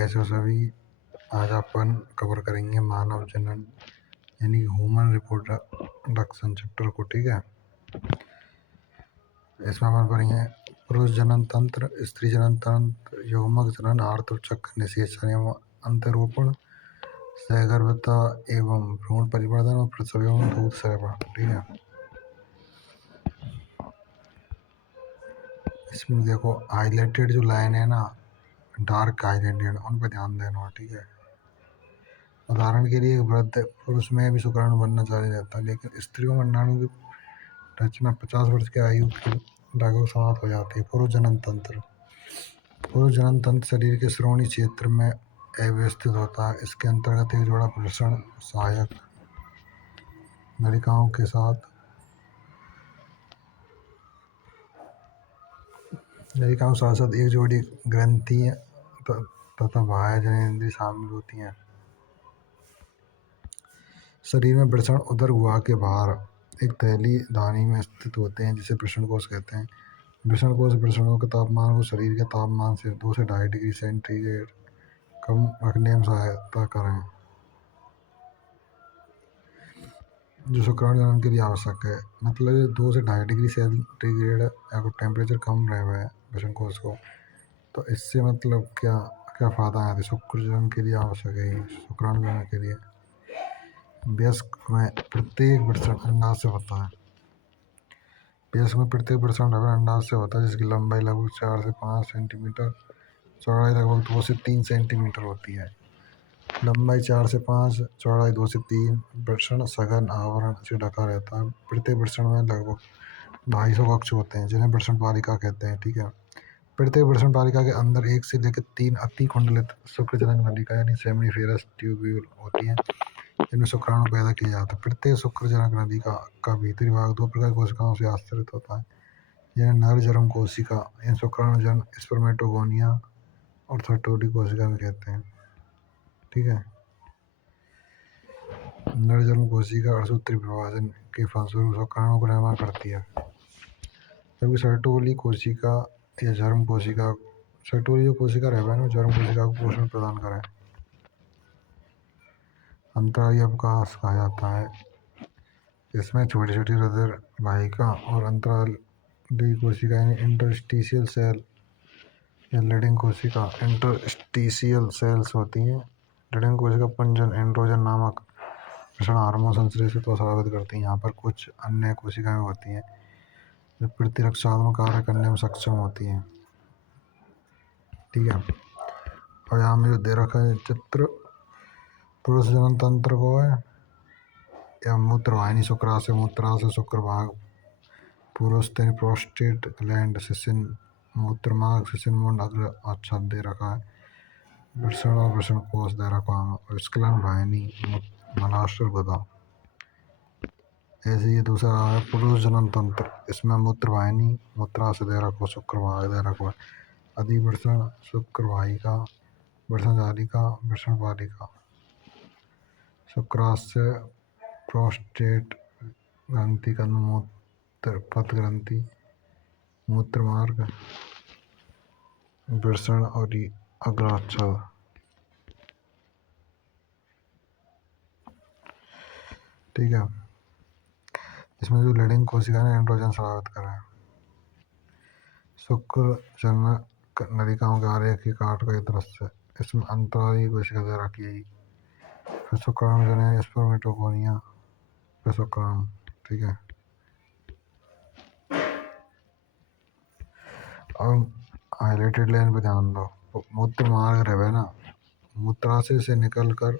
कैसे हो सभी। आज अपन कवर करेंगे मानव जनन यानी ह्यूमन रिप्रोडक्शन चैप्टर को। ठीक है, इसमें अपन पढ़ेंगे पुरुष जनन तंत्र, स्त्री जनन तंत्र, युग्मक जनन, आर्तचक्र, निषेचन एवं अंतरोपण, सहगर्भता एवं भ्रूण परिवर्धन और प्रसव एवं दूध सेवन। ठीक है, इसमें देखो हाईलाइटेड जो लाइन है ना, डार्क हाईलाइटेड, उन पर ध्यान देना। ठीक है, उदाहरण के लिए एक वृद्ध पुरुष में भी शुक्राणु बनना जारी रहता है, लेकिन स्त्रियों में अंडाणु की रचना 50 वर्ष की आयु के लगभग समाप्त हो जाती है। पुरुष जनन तंत्र शरीर के श्रोणि क्षेत्र में अव्यवस्थित होता है। इसके अंतर्गत एक जोड़ा वृषण सहायक नलिकाओं के साथ एक जोड़ी ग्रंथि तथा बाह्य जननेंद्रिय शामिल होती हैं। शरीर में वृषण उदर गुहा के बाहर एक तैली धानी में स्थित होते हैं, जिसे वृषण कोश कहते हैं। वृषण कोश वृषणों के तापमान को शरीर के तापमान से 2 से 2.5 डिग्री सेंटीग्रेड कम रखने में सहायता करें, जो शुक्राणु जनन के लिए आवश्यक है। मतलब 2 से 2.5 डिग्री सेंटीग्रेड या टेम्परेचर कम रहे हुए है वृषण कोश को, तो इससे मतलब क्या क्या फायदा है। शुक्र जनन के लिए आवश्यक है, शुक्राणु जनन के लिए। वयस्क में प्रत्येक वृषण अंडाशय से होता है। वयस्क में प्रत्येक वृषण अंडाशय से होता है, जिसकी लंबाई लगभग 4 से 5 सेंटीमीटर, चौड़ाई लगभग 2 से 3 सेंटीमीटर होती है। लंबाई 4 से 5, चौड़ाई 2 से 3। वृषण सघन आवरण से ढका रहता है। प्रत्येक वृषण में लगभग 250 कक्ष होते हैं, जिन्हें वृषण पालिका कहते हैं। ठीक है, प्रत्येक वृषण पालिका के अंदर 1 से लेकर 3 अति कुंडलित शुक्रजनक नलिका यानी सेमिनिफेरस ट्यूब्यूल होती हैं, जिनमें शुक्राणु पैदा किया जाता है। प्रत्येक शुक्रजनक नलिका का भीतरी भाग 2 प्रकार की कोशिकाओं से आश्रित होता है, जिन्हें नर जर्म कोशिका इन शुक्राणुजन स्पर्मेटोगोनिया और सर्टोरी कोशिका भी कहते हैं। ठीक है, नर जर्म कोशिका अणुसूत्री विभाजन के फलस्वरूप शुक्राणु का निर्माण करती है, जबकि सर्टोली कोशिका या जर्म कोशिका जो कोशिका रहता है जर्म कोशिका को पोषण प्रदान करें। अंतरायी अवकाश कहा जाता है, इसमें छोटी छोटी हृदय वाहिका और अंतराली कोशिका यानी इंटरस्टिशियल सेल या लीडिंग कोशिका इंटरस्टिशियल सेल्स होती हैं। लीडिंग कोशिका पुंजन एंड्रोजन नामक वृषण हार्मोन संश्लेषित और स्रावित करती हैं। यहाँ पर कुछ अन्य कोशिकाएं होती हैं जो प्रतिरक्षात्मक कार्य करने में सक्षम होती हैं। ठीक है, और यहाँ में जो दे रखा है चित्र पुरुष जनन तंत्र को है, या मूत्रवाहिनी शुक्राशय, मूत्राशय, शुक्र भाग, पुरुष प्रोस्टेट ग्लैंड, शिशिन मूत्रमार्ग, शिशिन मुंड, अग्र आच्छाद दे रखा है। वृषण और वृषण कोश दे रखा है, स्खलन वाहिनी, मलाशय गुदा। ऐसे ये दूसरा है पुरुष जनन तंत्र, इसमें मूत्रवाहिनी, मूत्राशय दे रखो, शुक्र भाग दे रखो, अधिवृषण, शुक्र वाहिका, वृषण जालिका, वृषण पालिका, शुक्राशय, प्रोस्टेट ग्रंथि, मूत्र पथ ग्रंथि, मूत्र मार्ग, वृषण और अग्राच्छद। ठीक है, इसमें जो लीडिंग कोशिका ने एंड्रोजन स्रावित करा है। शुक्र जनक नलिकाओं के आरेख की काट का दृश्य, इसमें अंतराली कोशिका द्वारा की गई। फिर शुक्राणु जन स्पर्मेटोगोनिया, फिर शुक्राणु। ठीक है, अब हाईलाइटेड लाइन पे ध्यान दो। मूत्र मार्ग रहे ना, मूत्राशय से निकलकर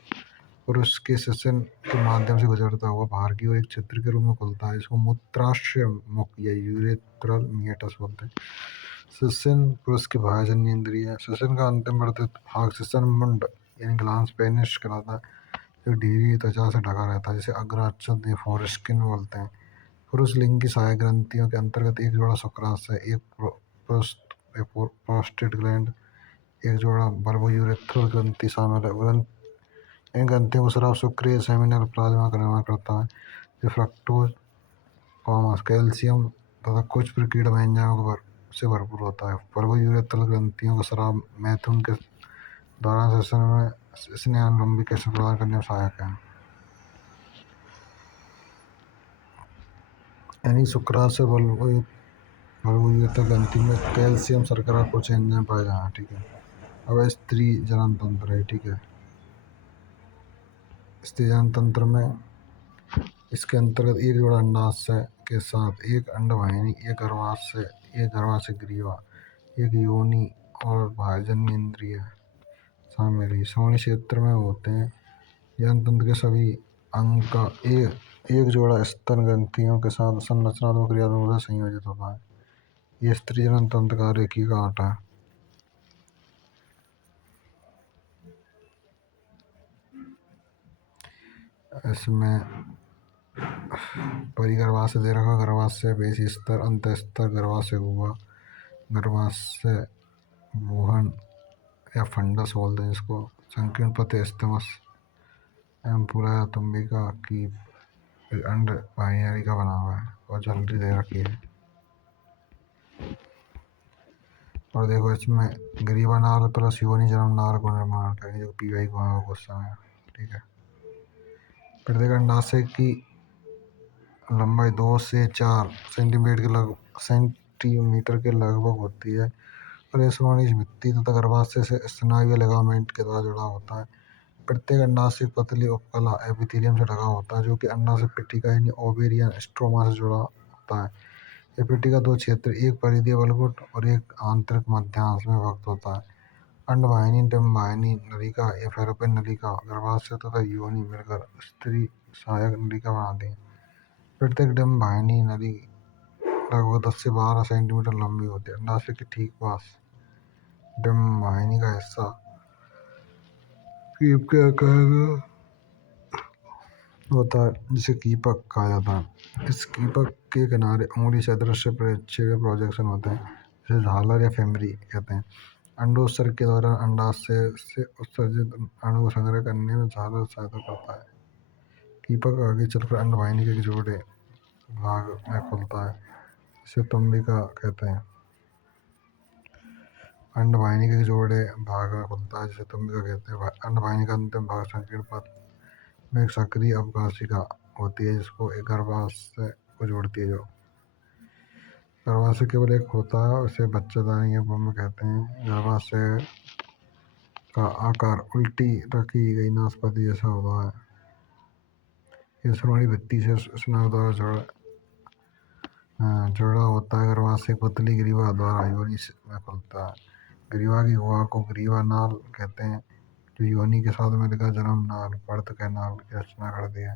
पुरुष के शिशिन के माध्यम से गुजरता हुआ बाहर की ओर एक छिद्र के रूप में खुलता है। इसको मूत्राशय मुख या यूरेथ्रल मिएटस बोलते हैं। शिशिन पुरुष के बाह्य जननेंद्रिय। शिशिन का अंतिम वर्धित भाग शिशिन मुंड यानी ग्लांस पेनिस कहलाता है, जो ढीली त्वचा से ढका रहता है, जिसे अग्राच्छद या फोरस्किन बोलते हैं। पुरुष लिंग की सहायक ग्रंथियों के अंतर्गत एक जोड़ा शुक्राशय, एक प्रोस्टेट ग्लैंड, एक जोड़ा बल्बोयूरेथ्रल ग्रंथि शामिल है। इन ग्रंथियों को स्राव शुक्रिय सेमिनल प्लाज्मा का निर्माण करता है, जो फ्रक्टोज, कैल्शियम तथा कुछ प्रकीर्णक एंजाइमों से भरपूर होता है। बल्बोयूरेथ्रल ग्रंथियों का स्राव मैथुन के दौरान सेशन में स्नेह लंबी कैसे प्रदान करने में सहायक है। यानी शुक्राणु से बलयुक्त ग्रंथि में कैल्शियम शर्करा कुछ एंजाइम पाए जाए। ठीक है। अब स्त्री जनन तंत्र है। ठीक है। स्त्री जनन तंत्र में इसके अंतर्गत एक जोड़ा अंडाशय के साथ एक अंडवाहिनी, एक गर्भाशय ग्रीवा, एक योनि और भाजन इंद्रिय शामिल श्रोणि क्षेत्र में होते हैं। जनन तंत्र के सभी अंग का एक जोड़ा स्तन ग्रंथियों के साथ संरचनात्मक क्रियात्मक रूप से संयोजित होता है। ये स्त्री जनन तंत्र का रेखी का आटा है। इसमें परिगर्भाशय दे रखा, गर्भाशय पेशी स्तर, अंत स्तर, गर्भाशय गुहा, गर्भाशय मोहन या फंडस बोलते हैं जिसको, संकीर्ण पथ स्तमस, एम्पुला या तुम्बिका की अंड वाहिनी का बना हुआ है और झल्री दे रखी है। और देखो इसमें ग्रीवा नाल प्लस योनि जन्म नाल को निर्माण करेंगे जो पीवाई को क्वेश्चन है। ठीक है। प्रत्येक अंडाशय की लंबाई 2 से 4 सेंटीमीटर के लगभग होती है और यह श्रोणि भित्ति तथा गर्भाशय से स्नायु या लिगामेंट के द्वारा जुड़ा होता है। प्रत्येक अंडाशय पतली उपकला एपिथेलियम से ढका होता है जो कि अंडाशय पेटिका यानी ओवेरियन स्ट्रोमा से जुड़ा होता है। यह पेटिका दो क्षेत्र, एक परिधीय बलकुट और एक आंतरिक मध्यांश में विभक्त होता है। अंडवाहिनी, डिंबवाहिनी नलिका या फेलोपियन नलिका, गर्भाशय तथा योनि मिलकर स्त्री सहायक नलिका बनाती है। प्रत्येक डिंबवाहिनी नली लगभग 10 से 12 सेंटीमीटर लंबी होती है। अंडाशय के ठीक पास डिंबवाहिनी का हिस्सा कीप के आकार का होता है जिसे कीपक कहा जाता है। इस कीपक के किनारे उंगली सदृश प्रक्षेप्य प्रोजेक्शन होते हैं जिसे झालर या फेमरी कहते हैं। अंडोत्सर्ग के दौरान अंडाशय से उत्सर्जित अणु को संग्रह करने में झालर सहायता करता है। कीपक आगे चलकर अंडवाहिनी के जोड़े भाग में खुलता है जिसे तुम्बिका कहते हैं। अंडवाहिनी के जोड़े भाग में खुलता है जिसे तुम्बिका कहते हैं। अंडवाहिनी का अंतिम भाग संकीर्ण पथ में एक सक्रिय अवकाशिका होती है जिसको एक गर्भाशय को जोड़ती है। जो गर्भाशय केवल एक होता है उसे बच्चेदानी या बम कहते हैं। गर्भाशय का आकार उल्टी रखी गई नाशपाती जैसा होता है। यह श्रोणि भित्ति से स्नायु द्वारा जुड़ा होता है। गर्भाशय पतली ग्रीवा द्वारा योनि में खुलता है। ग्रीवा की गुहा को ग्रीवा नाल कहते हैं जो योनि के साथ मिलकर जन्म नाल पर्त कैनाल की रचना करती है।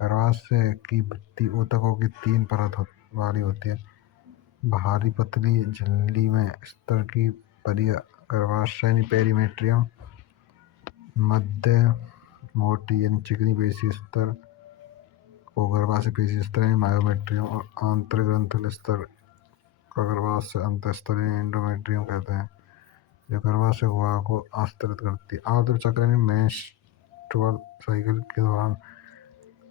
गर्भाशय की भित्ति ऊतकों की 3 परत वाली होती है। बाहरी पतली झिल्ली में स्तर की परिय गर्भाशय पेरीमेट्रियम, मध्य मोटी यानी चिकनी पेशी स्तर को गर्भाशय पेशी स्तर यानी मायोमेट्रियम और आंतरिक ग्रंथुल स्तर का गर्भाशय अंतस्तर यानी एंडोमेट्रियम कहते हैं जो गर्भाशय गुहा को आस्तरित करती है। आवर्त चक्र यानी मेंस्ट्रुअल साइकिल के दौरान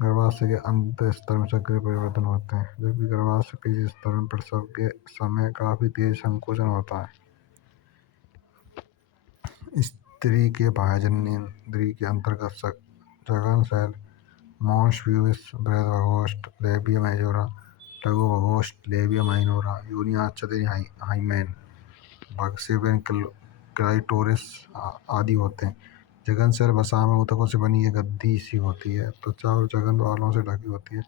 गर्भाशय के अंत स्तर में सक्रिय परिवर्तन होते हैं जबकि गर्भाशय पेशी स्तर में प्रसव के समय काफी तेज संकोचन होता है। स्त्री के बाह्यजननेंद्रिय के अंतर्गत जघन सेल, मॉन्स प्यूबिस, बृहद बगोस्ट, लेबिया मेजोरा, लघु बगोस्ट, लेबिया माइनोरा, योनि आच्छादित हाइमेन, बगसेबियन क्लाइटोरिस आदि होते हैं। जघन सेल वसा में ऊतकों से बनी एक गद्दी सी होती है, त्वचा और जघन बालों से ढकी होती है।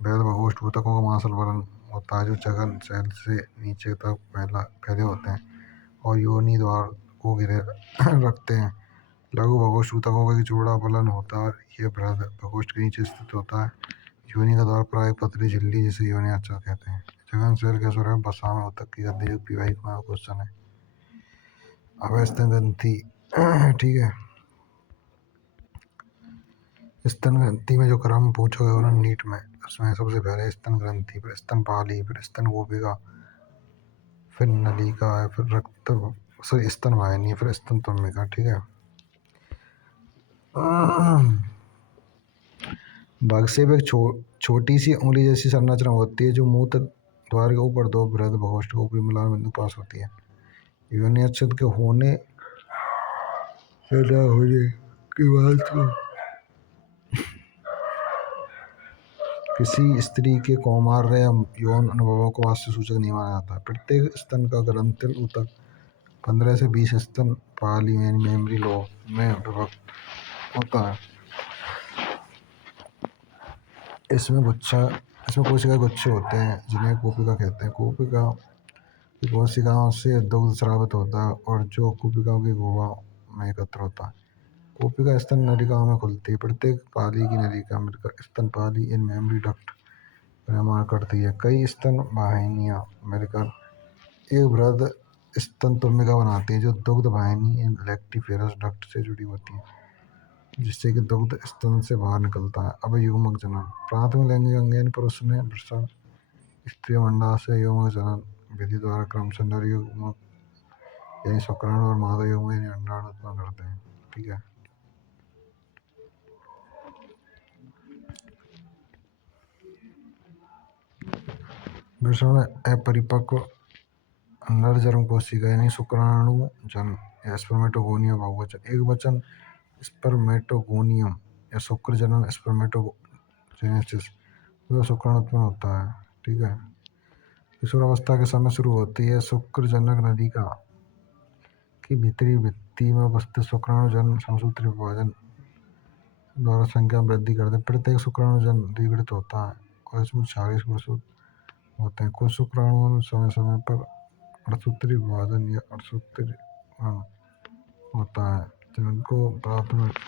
बृहद बगोस्ट ऊतकों का मांसल बलन होता है जो जघन सेल से नीचे तक फैले होते हैं और योनि द्वार को घेरे रखते हैं। लघु बगोस्ट ऊतकों का एक जोड़ा बलन होता है। यह बृहद बगोस्ट के नीचे स्थित होता है। योनि का द्वार प्राय पतली झिल्ली जिसे योनि आच्छाद कहते हैं। जघन सेल के स्वर वसा में ऊतक की गद्दी जो पीवाई का क्वेश्चन है। अब स्तन ग्रंथि ठीक है। स्तन ग्रंथि में जो क्रम पूछा गया ना नीट में, उसमें सबसे पहले स्तन ग्रंथि, फिर स्तन पाली, फिर स्तन गोपिका, फिर नलिका, फिर स्तन वाहिनी, फिर स्तन तंबिका। ठीक है। बगसेप एक छोटी सी उंगली जैसी संरचना होती है जो मूत्र द्वार के ऊपर 2 बृहद बगोष्ठ के ऊपरी मिलान बिंदु पास होती है। योनि अच्छेद के होने पैदा होने के बाद को किसी स्त्री के कौमार्य या यौन अनुभवों को वास्तु सूचक नहीं माना जाता। प्रत्येक स्तन का ग्रंथिल ऊतक 15 से 20 स्तन पाली मेमोरी लोब में विभक्त होता है। इसमें कोशिका गुच्छे होते हैं जिन्हें कूपिका कहते हैं। कूपिका की कोशिकाओं से दुग्ध स्रावित होता है और जो कूपिकाओं की गुहा में एकत्र होता है। कूपिका स्तन नलिकाओं में खुलती है। प्रत्येक पाली की नलिका मिलकर स्तन पाली इन मेमोरी डक्ट का निर्माण करती है। कई स्तन वाहिनियां मिलकर एक बृहद स्तन तुम्बिका बनाती है जो दुग्ध वाहिनी इन लैक्टिफेरस डक्ट से जुड़ी होती है, जिससे कि दुग्ध स्तन से बाहर निकलता है। अब युग्मक जनन। प्राथमिक लैंगिक अंग यानी पुरुष में वृषण, स्त्री में अंडाशय युग्मक जनन विधि द्वारा क्रमशः नर युग्मक यानी शुक्राणु और मादा युग्मक यानी अंडाणु उत्पन्न करते हैं। ठीक है। वृषण में अपरिपक्व नर जन्म कोशिका यानी शुक्राणु जन या स्पर्मेटोगोनिया बहुवचन। एक वचन स्पर्मेटोगोनियम या शुक्र जनन स्पर्मेटोजेनेसिस शुक्राणु उत्पन्न होता है। ठीक है। किशोरावस्था के समय शुरू होती है। शुक्र जनक नलिका की भीतरी भित्ति में उपस्थित शुक्राणु जन समसूत्री विभाजन द्वारा संख्या में वृद्धि करते हैं। प्रत्येक शुक्राणु जन द्विगुणित होता है और इसमें 40 गुणसूत्र होते हैं। कुछ शुक्राणुओं समय समय पर अर्थसूत्री विभाजन या अर्थसूत्री होता है जिनको प्राथमिक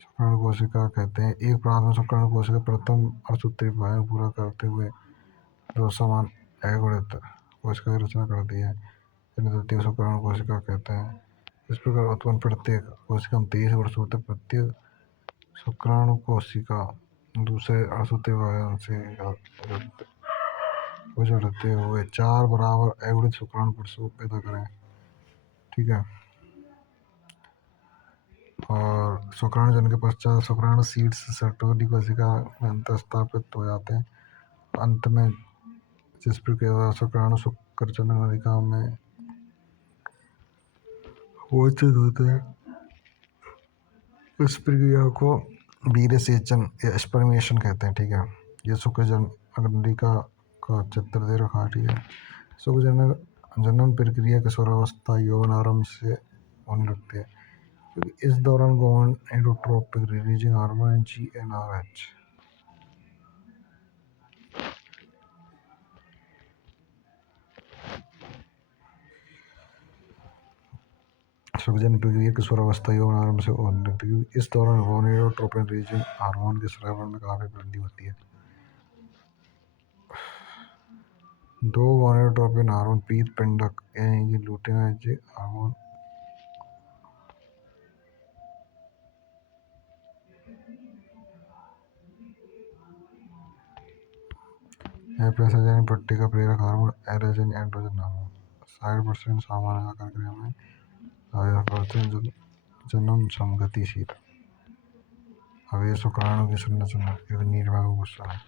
शुक्राणु कोशिका कहते हैं। एक प्राथमिक शुक्राणु कोशिका प्रथम अर्थसूत्री विभाजन पूरा करते हुए दो समान अगुणित कोशिका की रचना करती है, जिन्हें द्वितीय शुक्राणु कोशिका कहते हैं। इस प्रकार उत्पन्न प्रत्येक कोशिका में 23 गुणसूत्र। प्रत्येक शुक्राणु कोशिका दूसरे अर्थसूत्री विभाजन से गुजरते हुए 4 बराबर अगुणित शुक्राणु कोशिका पैदा करें। ठीक है। और शुक्राणु जन्म के पश्चात शुक्राणु सीड्स सर्टोली कोशिका में अंतःस्थापित हो जाते हैं। अंत में जिस प्रक्रिया द्वारा शुक्राणु शुक्र जनक नलिका में उपस्थित होते हैं उस प्रक्रिया को वीर्यसेचन या स्पर्मेशन कहते हैं। ठीक है। ये शुक्र जनक नलिका का चित्र दे रखा है। ठीक है। शुक्र जनक जनन प्रक्रिया किशोरावस्था यौवन आरंभ से होने लगती है क्योंकि इस दौरान गोनेडोट्रोपिक रिलीजिंग हार्मोन GnRH शुक्रजनन प्रक्रिया किशोरावस्था यौवन आरंभ से होने लगती है क्योंकि इस दौरान गोनेडोट्रोपिन रिलीजिंग हार्मोन के स्रावन में काफी वृद्धि होती है। 2 गोनेडोट्रोपिन हार्मोन पीत पिंडक यानी कि लुटेनर्जिक हार्मोन एपिनेफ्रिन यानी पट्टिका प्रेरक हार्मोन एरोजन एंड्रोजन हार्मोन 60% सामान्य आकार क्रिया में सहायता करते हैं जो जनन संगतिशील। अब ये शुक्राणु की संरचना एक निर्वाह कोशिका है।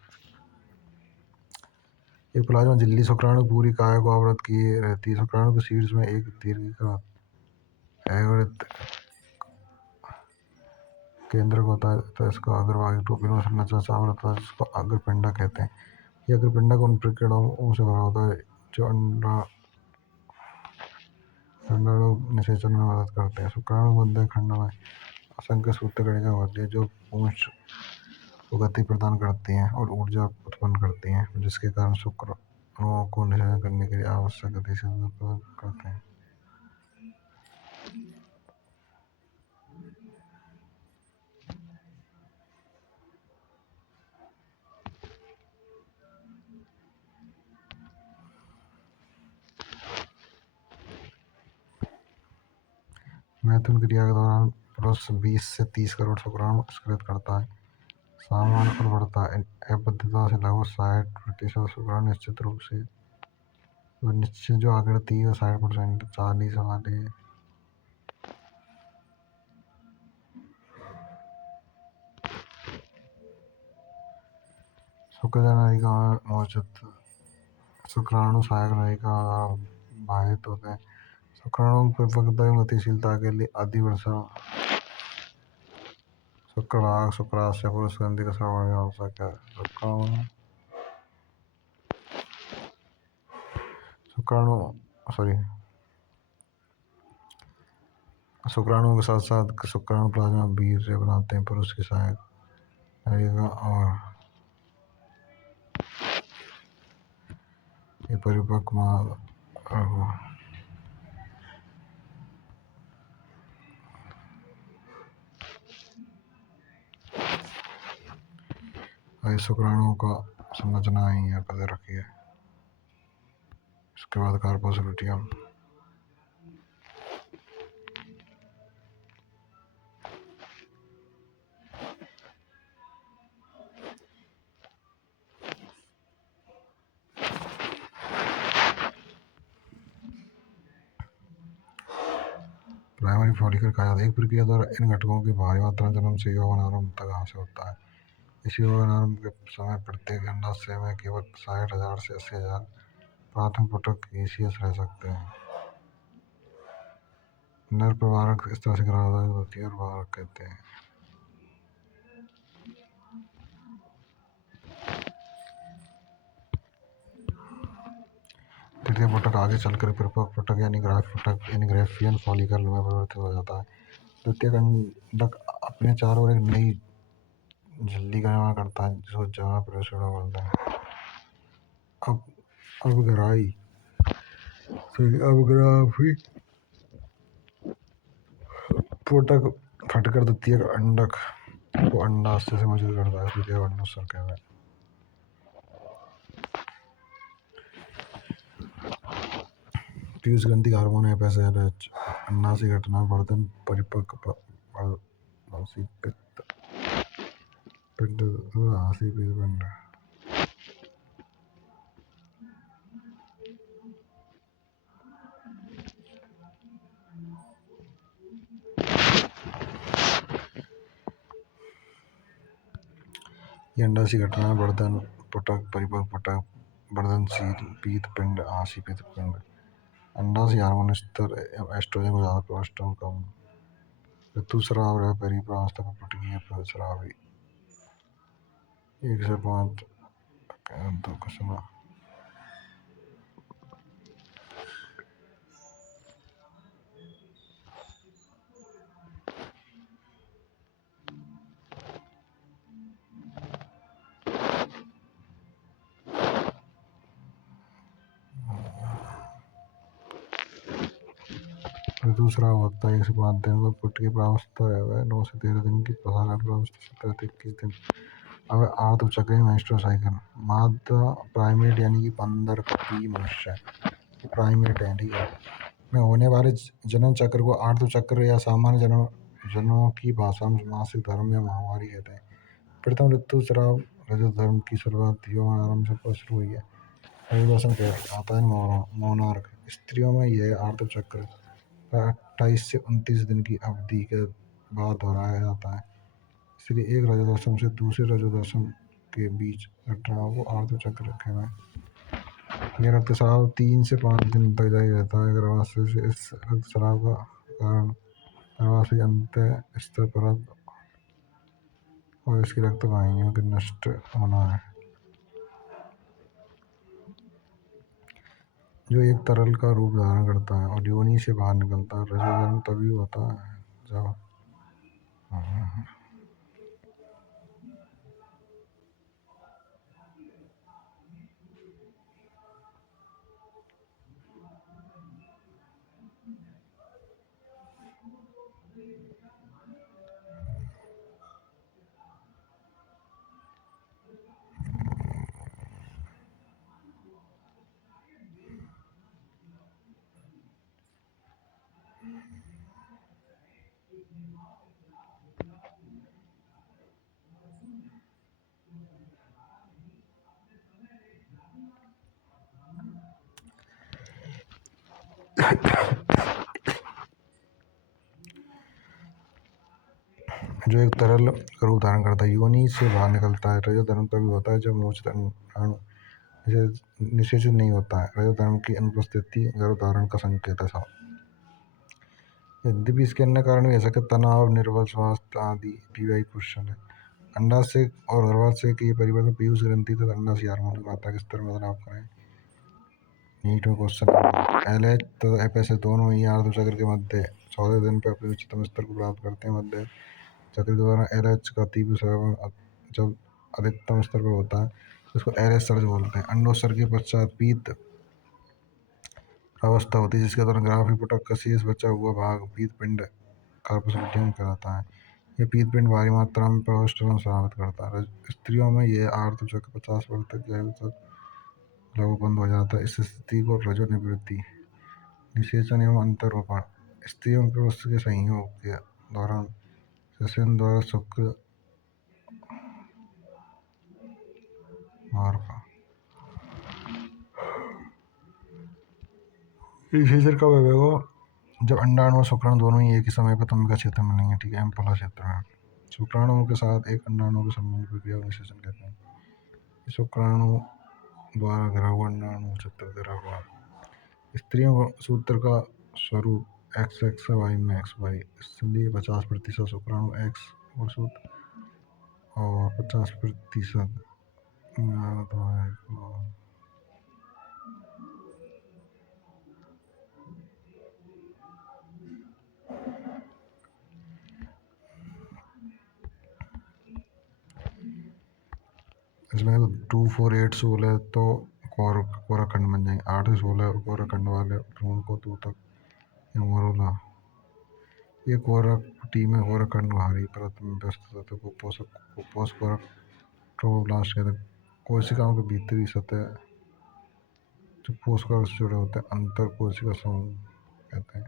एक प्लाज्मा झिल्ली शुक्राणु पूरी काया को आवृत किए रहती है। शुक्राणु के शीर्ष में एक दीर्घित अगुणित केंद्रक होता है तो इसका अग्रभाग टोपिन संरचना से आवृत होता है जिसको अग्रपिंडक कहते हैं। यह अग्रपिंडक उन प्रकीर्णकों से भरा होता है जो अंडाणु निषेचन में मदद करते हैं। शुक्राणु मध्य खंड में असंख्य सूत्र कणिकाएं होती हैं जो पुंज को गति प्रदान करती हैं और ऊर्जा उत्पन्न करती हैं, जिसके कारण शुक्राणुओं को निषेचन करने के लिए आवश्यक गतिशीलता प्रदान करते हैं। मैथुन क्रिया के दौरान पुरुष 20 से 30 करोड़ शुक्राणु स्खलित करता है। सामान्य और बढ़ता है। अपबद्धता से लगभग 60% शुक्राणु निश्चित रूप से निश्चित जो आकृति है 60% 40 वाले शुक्र नलिका में मौजूद शुक्राणु सहायक नलिका बाधित होते हैं। शुक्राणु की परिपक्वता एवं गतिशीलता के लिए आदि वर्षा शुक्रभाग शुक्राशय पुरुष ग्रंथि का श्रवण आवश्यक है। शुक्राणु के साथ साथ शुक्राणु प्लाज्मा वीर्य बनाते हैं। पुरुष की सहायक और ये परिपक्व शुक्राणु का संरचना ही है, पता रखिए। इसके बाद कार्पस लुटियम। प्राइमरी फॉलिकल कहा जाता है। एक प्रक्रिया द्वारा इन घटकों की भारी मात्रा जन्म से यौवनारंभ तक हासिल होता है। इस यौवनारंभ के समय प्रत्येक अंडाशय में केवल 60,000 से 80,000 प्राथमिक पुटक ही शेष रह सकते हैं। नर प्रवारक इस तरह से गर्भाधान होती है और प्रवारक कहते हैं। तृतीय पुटक आगे चलकर परिपक्व पुटक यानी ग्राफियन फॉलिकल में परिवर्तित हो जाता है। द्वितीय अंडक अपने चारों ओर एक नई झिल्ली का निर्माण करता है जिसको जमा प्रवेश बोलते हैं। अवग्राफी पुटक फटकर द्वितीय अंडक को अंडाशय से मजबूत करता है। द्वितीय अंडोत्सर्ग कहते हैं। पीयूष ग्रंथि हार्मोन FSH अंडाशय घटना वर्धन परिपक्व पिंड ये अंडाशय घटना वर्धन पुटक परिपक्व पुटक वर्धनशील पीत पिंड आशी पित पिंड। अंडाशय हार्मोन स्तर एस्ट्रोजन को ज़्यादा प्रोजेस्टेरोन कम। ऋतुस्राव परिप्रावस्था पर पुटकी ऋतुस्रावी 1 से 5 दो कसना। ऋतुस्राव होता है 1 से 5 दिन बाद। पुटकी प्रावस्था 9 से 13 दिन की। प्रसारण प्रावस्था 17 से 21 दिन। अब आर्त चक्र मेंस्ट्रुअल साइकिल। मादा प्राइमेट यानी कि बंदर कभी मनुष्य प्राइमेट है, ठीक है, में होने वाले जनन चक्र को आर्त चक्र या सामान्य जननों की भाषा में मासिक धर्म या महामारी कहते हैं। प्रथम ऋतुस्राव रजोधर्म की शुरुआत यौवनारंभ से शुरू हुई है। रजोदर्शन आता है मोनार्क। स्त्रियों में यह आर्त चक्र 28 से 29 दिन की अवधि के बाद दोहराया जाता है। इसलिए एक रजोदर्शन से दूसरे रजोदर्शन के बीच घटनाओं को आर्त चक्र कहते हैं। यह रक्तस्राव 3 से 5 दिन तक जारी रहता है। गर्भाशय से इस रक्तस्राव का कारण गर्भाशय अंत स्तर परत और इसकी रक्त वाहिनियों के नष्ट होना है, जो एक तरल का रूप धारण करता है और योनि से बाहर निकलता है। रजोधर्म तभी होता है जब जो एक तरल का रूप धारण करता है, योनि से बाहर निकलता है। रजोधर्म तभी होता है जब मोचित अणु निषेचित नहीं होता है। रजोधर्म की अनुपस्थिति गर्भधारण का संकेत है। यद्यपि इसके अन्य कारण भी हो सकते, तनाव, निर्बल स्वास्थ्य आदि पीवाई क्वेश्चन है। अंडाशय और गर्भाशय के ये परिवर्तन पीयूष ग्रंथि तथा अंडाशय हार्मोन की मात्रा के स्तर में बदलाव करें। नीट में क्वेश्चन एलएच तथा एफएसएच दोनों ही आर्द्र चक्र के मध्य 14 दिन पर अपने उच्चतम स्तर को प्राप्त करते हैं। मध्य चक्र के दौरान एलएच का तीव्र स्राव जब अधिकतम स्तर पर होता है तो इसको एलएच सर्ज बोलते हैं। अंडोत्सर्ग के पश्चात पीत अवस्था होती है, जिसके दौरान ग्राफ रिपोर्टर का शेष बचा हुआ भाग पीत पिंड कार्पस लुटियम कहलाता है। यह पीत पिंड भारी मात्रा में प्रोजेस्टेरोन स्रावित करता है। स्त्रियों में यह आर्द्र चक्र 50% की आयु तक लगभग बंद हो जाता है। इस स्थिति को रजोनिवृत्ति निषेचन एवं अंतरोपण स्त्रियों के वस्त्र के संयोग के दौरान सेशन द्वारा शुक्र मार्ग निषेचन कब होगा? जब अंडाणु और शुक्राणु दोनों ही एक ही समय पर तंत्रिका क्षेत्र में मिलेंगे। ठीक है, एम्पुला क्षेत्र में शुक्राणुओं के साथ एक अंडाणु के संबंध प्रक्रिया को निषेचन कहते हैं। शुक्राणु द्वारा घिरा हुआ अंडाणु क्षेत्र घिरा हुआ। स्त्रियों को सूत्र का स्वरूप एक्स एक्स वाई में एक्स वाई, इसलिए 50% शुक्राणु एक्स और सूत्र और 50% इसमें 2 4 8 16 तो कोराखंड बन जाएंगे। 8 से 16 कोराखंड वाले भ्रूण को तूतक या मोरोला। ये कोरक टी में कोराखंड बाहरी परत में व्यस्त तत्व को पोषक कोरक ट्रोफोब्लास्ट कहते हैं। कोशिकाओं के भीतरी सतह जो पोषक से जुड़े होते हैं अंतर कोशिका समूह कहते हैं।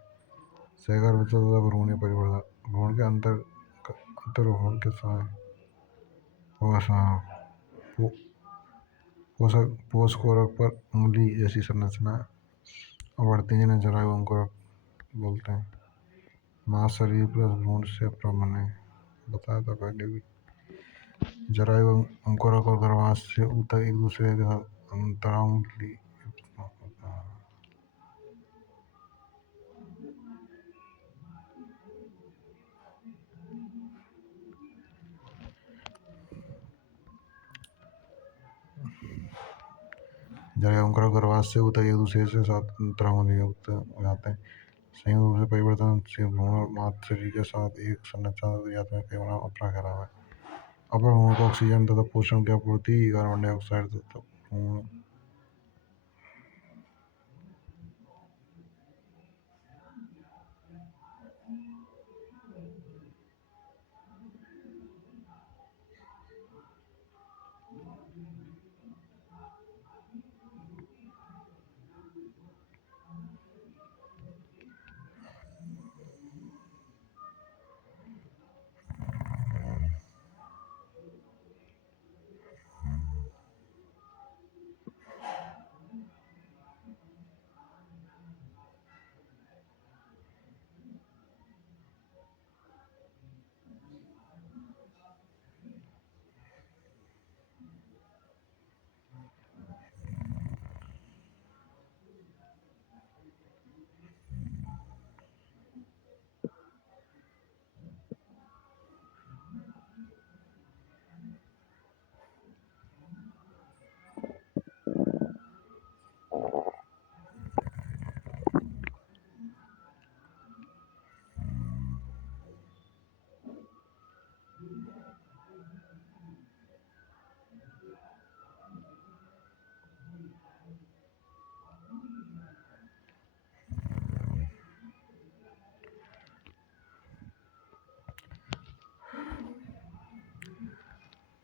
सहगर्भ तथा भ्रूणीय परिवर्तन भ्रूण के अंतर्भ्रूण के समय पोषक कोरक पर उंगली जैसी संरचना बढ़ती है, जिन्हें जरायु अंकुरक बोलते हैं। मां शरीर प्लस भ्रूण से मैंने बताया था पहले भी। जरायु अंकुरक और गर्भाशय ऊतक एक दूसरे के साथ अंतरांगुली जरायु अंकुरक गर्भाशय ऊतक एक दूसरे से साथ अंतरांगुली युक्त हो जाते हैं। संयुक्त रूप से परिवर्तन से भ्रूण और मातृ शरीर के साथ एक संरचना में कई गुना अपना फैलाव है। अपर भ्रूण को ऑक्सीजन तथा पोषण की आपूर्ति कार्बन डाइऑक्साइड तथा भ्रूण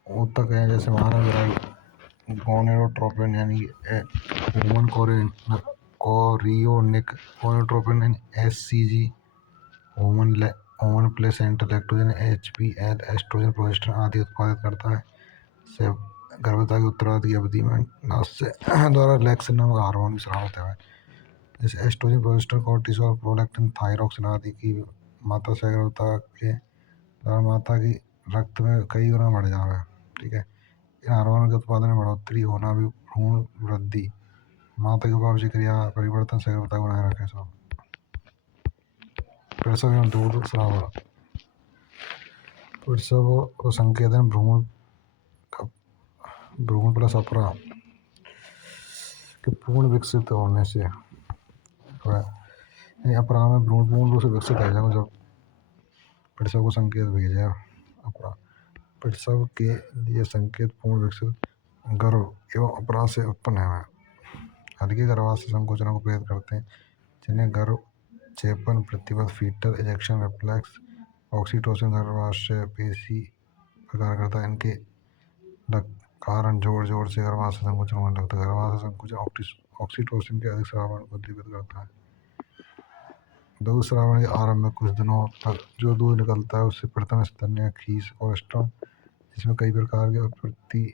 ऊतक हैं, जैसे मानव जरायु गोनेडोट्रोपिन यानी human chorionic gonadotropin HCG, human placenta lactogen HPL, estrogen progesterone आदि उत्पादित करता है। से गर्भता की उत्तरार्ध की अवधि में नास्य द्वारा लैक्सिन नामक हार्मोन भी स्रावित है, जैसे estrogen, progesterone, cortisol, prolactin, thyroxine आदि की मात्रा से गर्भता के दौरान माता की रक्त में कई गुना बढ़ जावे। ठीक है, इन हार्मोन के उत्पादन में बढ़ोतरी होना भी भ्रूण वृद्धि, माता की उपापचय क्रिया परिवर्तन से गर्भता बनाए रखे। सब प्रसव एवं दूध स्राव। प्रसव को संकेतन भ्रूण प्लस अपरा के पूर्ण विकसित होने से अपरा में भ्रूण पूर्ण रूप से विकसित हो जाएगा जब प्रसव को संकेत भेजे अपरा। प्रसव के लिए संकेत पूर्ण विकसित गर्भ एवं अपरा से उत्पन्न है। हल्के गर्भाशय से संकोचन को प्रेरित करते हैं जिन्हें गर्भ चेपन प्रतिबद्ध फीटल इजेक्शन रिफ्लेक्स ऑक्सीटोसिन गर्भाशय पेशी प्रकार करता है। इनके कारण जोर से गर्भाशय संकोचन होने लगता है। गर्भाशय संकोचन ऑक्सीटोसिन के अधिक स्रावन को उद्दीपित करता है। दूध स्रावन के आरंभ में कुछ दिनों तक जो दूध निकलता है उससे प्रथम स्तन्य खीस कोलेस्ट्रॉल जिसमें कई प्रकार के उत्पत्ति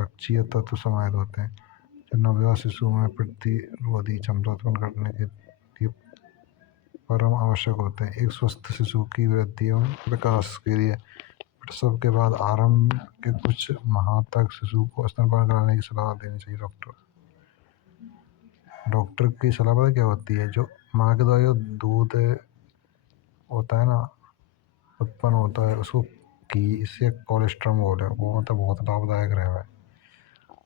रक्षीय तत्व समाहित होते हैं जो नवजात शिशु में प्रतिरोधी क्षमता उत्पन्न करने के लिए परम आवश्यक होते हैं। एक स्वस्थ शिशु की वृद्धि एवं विकास के लिए प्रसव के बाद आरंभ के कुछ माह तक शिशु को स्तनपान कराने की सलाह देनी चाहिए। डॉक्टर की सलाह पता क्या होती है? जो माँ के द्वारा जो दूध होता है ना उत्पन्न होता है उसको की इससे कोलेस्ट्रॉल है वो मतलब बहुत लाभदायक रहा है।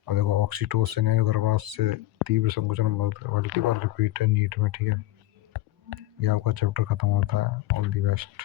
और देखो ऑक्सीटोसिन है गर्भाशय से तीव्र संकोचन मल्टीपल रिपीटेड नीड में, ठीक है। ये आपका चैप्टर खत्म होता है। All the best.